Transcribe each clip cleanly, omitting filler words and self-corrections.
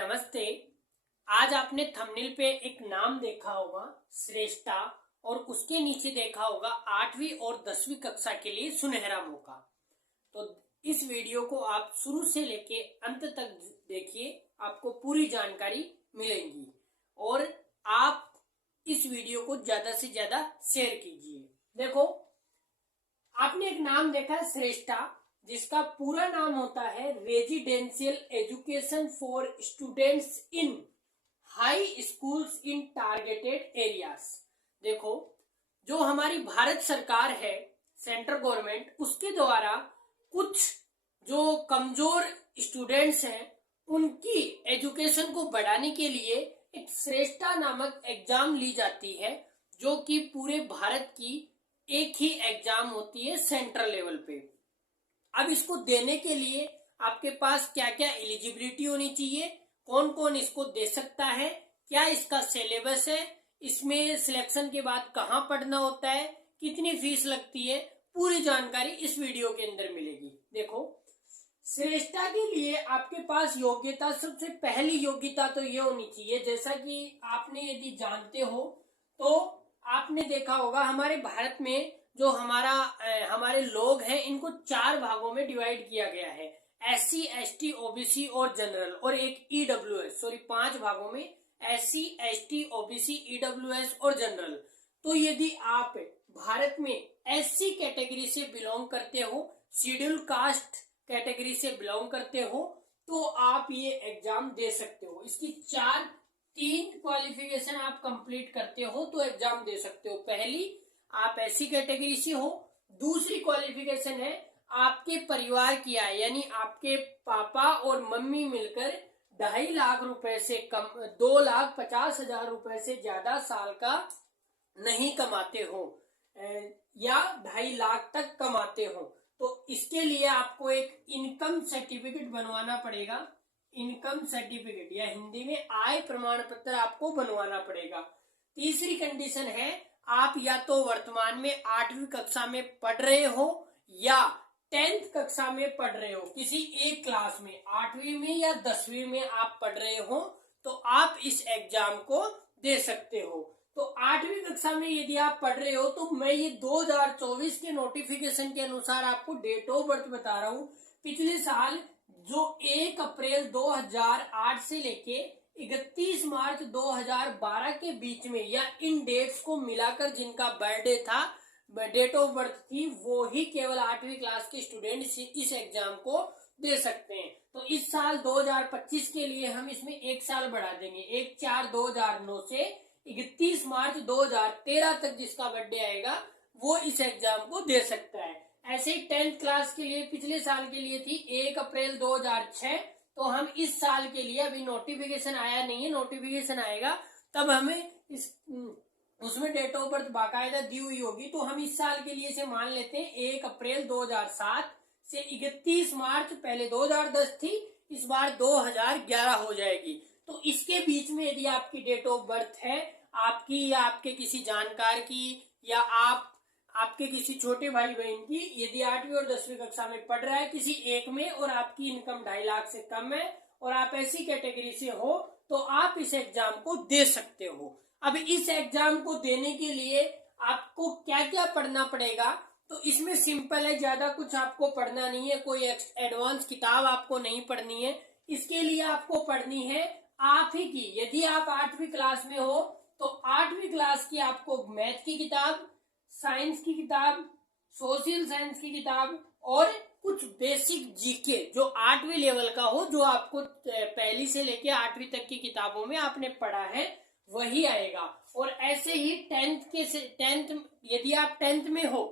नमस्ते। आज आपने थंबनेल पे एक नाम देखा होगा श्रेष्ठा, और उसके नीचे देखा होगा 8वीं और 10वीं कक्षा के लिए सुनहरा मौका। तो इस वीडियो को आप शुरू से लेके अंत तक देखिए, आपको पूरी जानकारी मिलेगी और आप इस वीडियो को ज्यादा से ज्यादा शेयर कीजिए। देखो, आपने एक नाम देखा है श्रेष्ठा, जिसका पूरा नाम होता है residential education for students in high schools in targeted areas. देखो, जो हमारी भारत सरकार है, सेंट्रल गवर्नमेंट, उसके द्वारा कुछ जो कमजोर स्टूडेंट्स हैं उनकी एजुकेशन को बढ़ाने के लिए एक श्रेष्ठा नामक एग्जाम ली जाती है, जो कि पूरे भारत की एक ही एग्जाम होती है सेंट्रल लेवल पे। अब इसको देने के लिए आपके पास क्या क्या एलिजिबिलिटी होनी चाहिए, कौन कौन इसको दे सकता है, क्या इसका सिलेबस है, इसमें सिलेक्शन के बाद कहाँ पढ़ना होता है, कितनी फीस लगती है, पूरी जानकारी इस वीडियो के अंदर मिलेगी। देखो, श्रेष्ठा के लिए आपके पास योग्यता, सबसे पहली योग्यता तो ये होनी चाहिए, जैसा कि आपने यदि जानते हो तो आपने देखा होगा हमारे भारत में जो हमारे लोग हैं, इनको 4 भागों में डिवाइड किया गया है, SC, ST, OBC और जनरल, और एक EWS, 5 भागों में SC, ST, OBC, EWS और जनरल। तो यदि आप भारत में SC कैटेगरी से बिलोंग करते हो, शेड्यूल कास्ट कैटेगरी से बिलोंग करते हो, तो आप ये एग्जाम दे सकते हो। इसकी 3 क्वालिफिकेशन आप कंप्लीट करते हो तो एग्जाम दे सकते हो। पहली, आप SC कैटेगरी से हो। दूसरी क्वालिफिकेशन है आपके परिवार की आय, यानी आपके पापा और मम्मी मिलकर 2.5 लाख रुपए से कम, 2,50,000 रुपए से ज्यादा साल का नहीं कमाते हो, या 2.5 लाख तक कमाते हो, तो इसके लिए आपको एक इनकम सर्टिफिकेट बनवाना पड़ेगा। इनकम सर्टिफिकेट या हिंदी में आय प्रमाण पत्र आपको बनवाना पड़ेगा। तीसरी कंडीशन है, आप या तो वर्तमान में 8वीं कक्षा में पढ़ रहे हो या 10th कक्षा में पढ़ रहे हो, किसी एक क्लास में 8वीं में या 10वीं में आप पढ़ रहे हो, तो आप इस एग्जाम को दे सकते हो। तो 8वीं कक्षा में यदि आप पढ़ रहे हो, तो मैं ये 2024 के नोटिफिकेशन के अनुसार आपको डेट ऑफ बर्थ बता रहा हूँ। पिछले साल जो 1 अप्रैल 2008 से लेके 31 मार्च 2012 के बीच में, या इन डेट्स को मिलाकर जिनका बर्थडे था, डेट ऑफ बर्थ थी, वो ही केवल 8वीं क्लास के स्टूडेंट इस एग्जाम को दे सकते हैं। तो इस साल 2025 के लिए हम इसमें 1 साल बढ़ा देंगे। 1/4/2009 से 31 मार्च 2013 तक जिसका बर्थडे आएगा वो इस एग्जाम को दे सकता है। ऐसे ही 10th क्लास के लिए पिछले साल के लिए थी 1 अप्रैल 2006, तो हम इस साल के लिए, अभी नोटिफिकेशन आया नहीं है, नोटिफिकेशन आएगा तब हमें उसमें डेट ऑफ बर्थ बाकायदा दी हुई होगी, तो हम इस साल के लिए इसे मान लेते हैं 1 अप्रैल 2007 से 31 मार्च, पहले 2010 थी, इस बार 2011 हो जाएगी। तो इसके बीच में यदि आपकी डेट ऑफ बर्थ है, आपकी या आपके किसी जानकार की, या आपके किसी छोटे भाई बहन की, यदि 8वीं और 10वीं कक्षा में पढ़ रहा है किसी एक में, और आपकी इनकम 2.5 लाख से कम है और आप ऐसी कैटेगरी से हो, तो आप इस एग्जाम को दे सकते हो। अब इस एग्जाम को देने के लिए आपको क्या क्या पढ़ना पड़ेगा, तो इसमें सिंपल है, ज्यादा कुछ आपको पढ़ना नहीं है, कोई एडवांस किताब आपको नहीं पढ़नी है। इसके लिए आपको पढ़नी है आप ही की, यदि आप 8वीं क्लास में हो तो 8वीं क्लास की आपको मैथ की किताब, साइंस की किताब, सोशल साइंस की किताब, और कुछ बेसिक जीके जो 8वीं लेवल का हो, जो आपको पहली से लेके 8वीं तक की किताबों में आपने पढ़ा है, वही आएगा। और ऐसे ही 10th यदि आप 10th में हो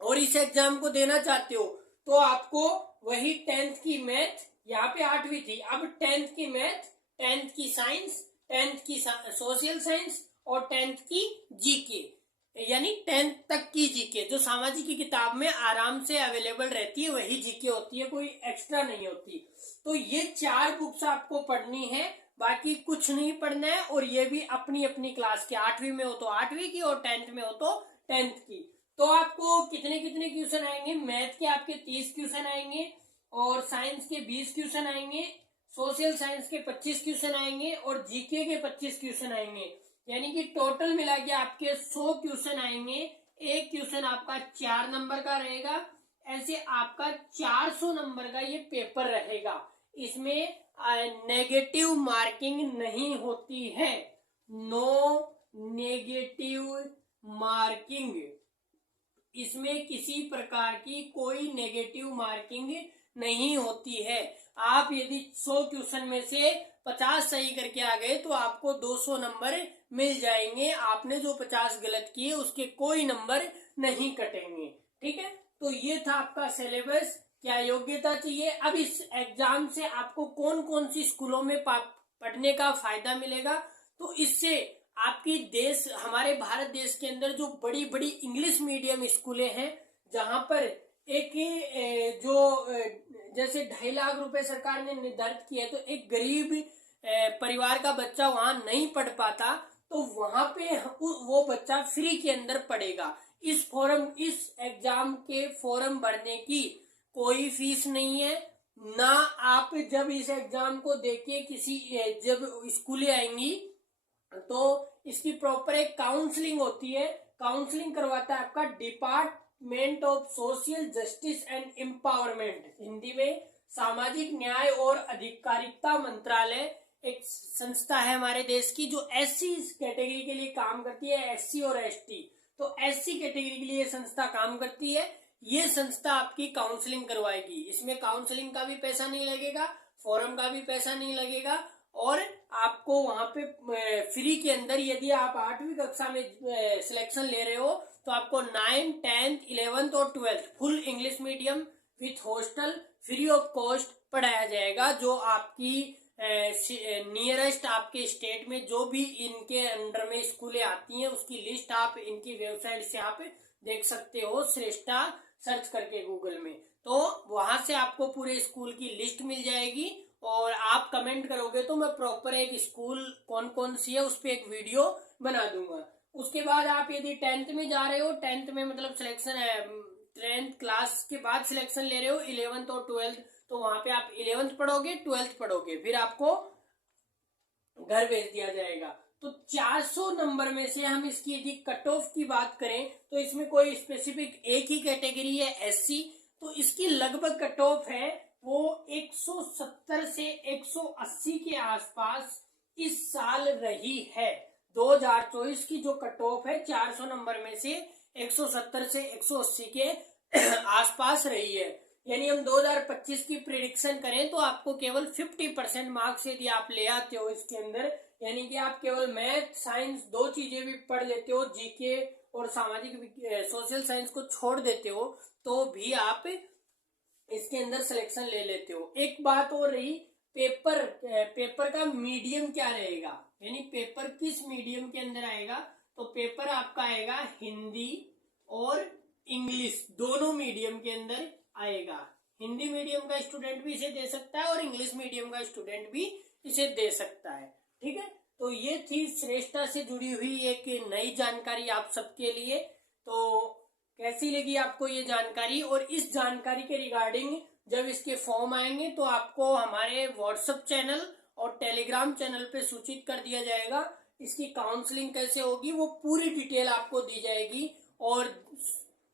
और इस एग्जाम को देना चाहते हो, तो आपको वही 10th की मैथ, यहाँ पे 8वीं थी, अब 10th की मैथ, 10th की साइंस, 10th की सोशल साइंस और 10th की जीके, यानी 10th तक की जीके जो सामाजिक की किताब में आराम से अवेलेबल रहती है, वही जीके होती है, कोई एक्स्ट्रा नहीं होती। तो ये 4 बुक्स आपको पढ़नी है, बाकी कुछ नहीं पढ़ना है। और ये भी अपनी अपनी क्लास की, 8वीं में हो तो 8वीं की, और 10th में हो तो 10th की। तो आपको कितने कितने क्वेश्चन आएंगे, मैथ के आपके 30 क्वेश्चन आएंगे, और साइंस के 20 क्वेश्चन आएंगे, सोशल साइंस के 25 क्वेश्चन आएंगे और जीके के 25 क्वेश्चन आएंगे, यानी कि टोटल मिला के आपके 100 क्वेश्चन आएंगे। एक क्वेश्चन आपका 4 नंबर का रहेगा। ऐसे आपका 400 नंबर का ये पेपर रहेगा। इसमें नेगेटिव मार्किंग नहीं होती है, नो नेगेटिव मार्किंग। इसमें किसी प्रकार की कोई नेगेटिव मार्किंग नहीं होती है। आप यदि 100 क्वेश्चन में से 50 सही करके आ गए तो आपको 200 नंबर मिल जाएंगे। आपने जो 50 गलत किए उसके कोई नंबर नहीं कटेंगे। ठीक है, तो ये था आपका सिलेबस। क्या योग्यता चाहिए। अब इस एग्जाम से आपको कौन कौन सी स्कूलों में पढ़ने का फायदा मिलेगा, तो इससे आपकी देश, हमारे भारत देश के अंदर जो बड़ी बड़ी इंग्लिश मीडियम स्कूलें हैं, जहां पर एक जो जैसे 2.5 लाख रुपए सरकार ने निर्धारित किया है, तो एक गरीब परिवार का बच्चा वहां नहीं पढ़ पाता, तो वहां पे वो बच्चा फ्री के अंदर पढ़ेगा। इस एग्जाम के फॉर्म भरने की कोई फीस नहीं है ना। आप जब इस एग्जाम को देके जब स्कूलें आएंगी तो इसकी प्रॉपर एक काउंसलिंग होती है। काउंसलिंग करवाता है आपका department of social justice and empowerment, Hindi में सामाजिक न्याय और अधिकारिता मंत्रालय। एक संस्था है हमारे देश की जो एससी कैटेगरी के लिए काम करती है, एससी और एसटी। तो एससी कैटेगरी के लिए संस्था काम करती है। ये संस्था आपकी काउंसलिंग करवाएगी। इसमें काउंसलिंग का भी पैसा नहीं लगेगा, फॉर्म का भी पैसा नहीं लगेगा, और आपको वहां पे फ्री के अंदर, यदि आप 8वीं कक्षा में सिलेक्शन ले रहे हो तो आपको 9th, 10th, 11th और 12th full English medium with hostel free of cost पढ़ाया जाएगा। जो आपकी नियरेस्ट आपके स्टेट में जो भी इनके अंडर में स्कूलें आती हैं उसकी लिस्ट आप इनकी वेबसाइट से आप देख सकते हो, श्रेष्ठा सर्च करके गूगल में। तो वहां से आपको पूरे स्कूल की लिस्ट मिल जाएगी और आप कमेंट करोगे तो मैं प्रॉपर एक स्कूल कौन कौन सी है उस पर एक वीडियो बना दूंगा। उसके बाद आप यदि 10th में जा रहे हो, 10th में मतलब सिलेक्शन है, 10th क्लास के बाद सिलेक्शन ले रहे हो 11th और 12th, तो वहां पे आप 11th पढ़ोगे, 12th पढ़ोगे, फिर आपको घर भेज दिया जाएगा। तो 400 नंबर में से हम इसकी यदि कट ऑफ की बात करें तो इसमें कोई स्पेसिफिक एक ही कैटेगरी है, एससी, तो इसकी लगभग कट ऑफ है वो 170 से 180 के आसपास इस साल रही है। 2024 की जो कट ऑफ है 400 नंबर में से 170 से 180 के आसपास रही है। यानी हम 2025 की प्रिडिक्शन करें तो आपको केवल 50% मार्क्स यदि आप ले आते हो इसके अंदर, यानी कि आप केवल मैथ साइंस 2 चीजें भी पढ़ लेते हो, जीके और सामाजिक सोशल साइंस को छोड़ देते हो, तो भी आप इसके अंदर सिलेक्शन ले लेते हो। एक बात और रही, पेपर का मीडियम क्या रहेगा, यानी पेपर किस मीडियम के अंदर आएगा, तो पेपर आपका आएगा हिंदी और इंग्लिश दोनों मीडियम के अंदर आएगा। हिंदी मीडियम का स्टूडेंट भी इसे दे सकता है और इंग्लिश मीडियम का स्टूडेंट भी इसे दे सकता है। ठीक है, तो ये थी श्रेष्ठा से जुड़ी हुई एक नई जानकारी आप सबके लिए। तो कैसी लगी आपको ये जानकारी, और इस जानकारी के रिगार्डिंग जब इसके फॉर्म आएंगे तो आपको हमारे व्हाट्सएप चैनल और टेलीग्राम चैनल पे सूचित कर दिया जाएगा। इसकी काउंसलिंग कैसे होगी वो पूरी डिटेल आपको दी जाएगी, और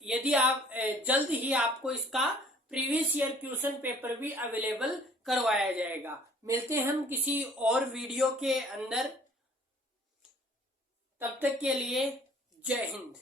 यदि आप जल्द ही आपको इसका प्रीवियस ईयर क्वेश्चन पेपर भी अवेलेबल करवाया जाएगा। मिलते हैं हम किसी और वीडियो के अंदर, तब तक के लिए जय हिंद।